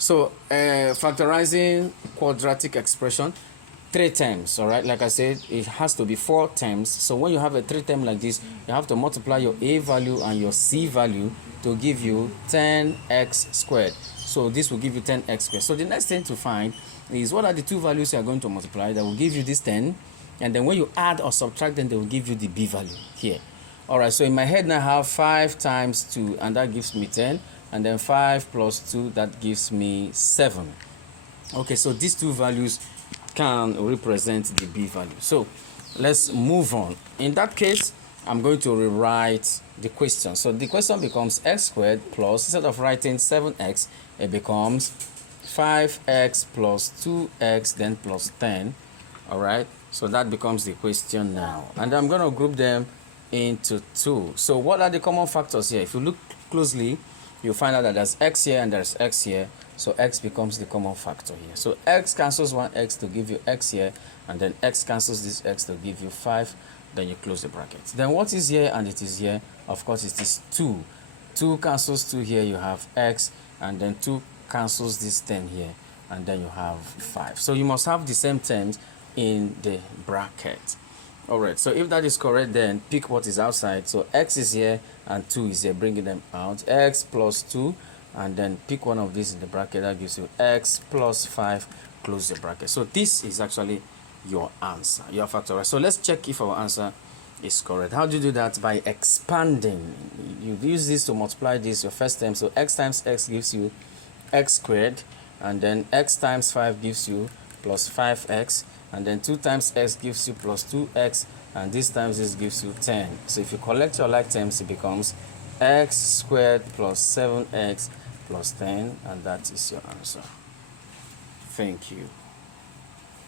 So factorizing quadratic expression, 3 terms, all right? Like I said, it has to be 4 terms. So when you have a 3 term like this, you have to multiply your a value and your c value to give you 10x squared. So this will give you 10x squared. So the next thing to find is what are the 2 values you are going to multiply that will give you this 10, and then when you add or subtract them, they will give you the b value here. All right, so in my head now I have 5 times 2, and that gives me 10, and then 5 plus 2, that gives me 7. Okay, so these 2 values can represent the b value. So let's move on. In that case, I'm going to rewrite the question. So the question becomes x squared plus, instead of writing 7x, it becomes 5x plus 2x then plus 10. All right, so that becomes the question now, and I'm going to group them into 2. So what are the common factors here? If you look closely, you'll find out that there's x here and there's x here, so x becomes the common factor here. So x cancels 1x to give you x here, and then x cancels this x to give you 5, then you close the bracket. Then what is here and it is here? Of course it is 2. 2 cancels 2 here, you have x, and then 2 cancels this 10 here, and then you have 5. So you must have the same terms in the bracket. Alright, so if that is correct, then pick what is outside. So x is here and 2 is here, bringing them out. X plus 2, and then pick one of these in the bracket. That gives you x plus 5, close the bracket. So this is actually your answer, your factorial. So let's check if our answer is correct. How do you do that? By expanding. You use this to multiply this, your first term. So x times x gives you x squared, and then x times 5 gives you plus 5x, and then 2 times x gives you plus 2x, and this times this gives you 10. So if you collect your like terms, it becomes x squared plus 7x plus 10, and that is your answer. Thank you.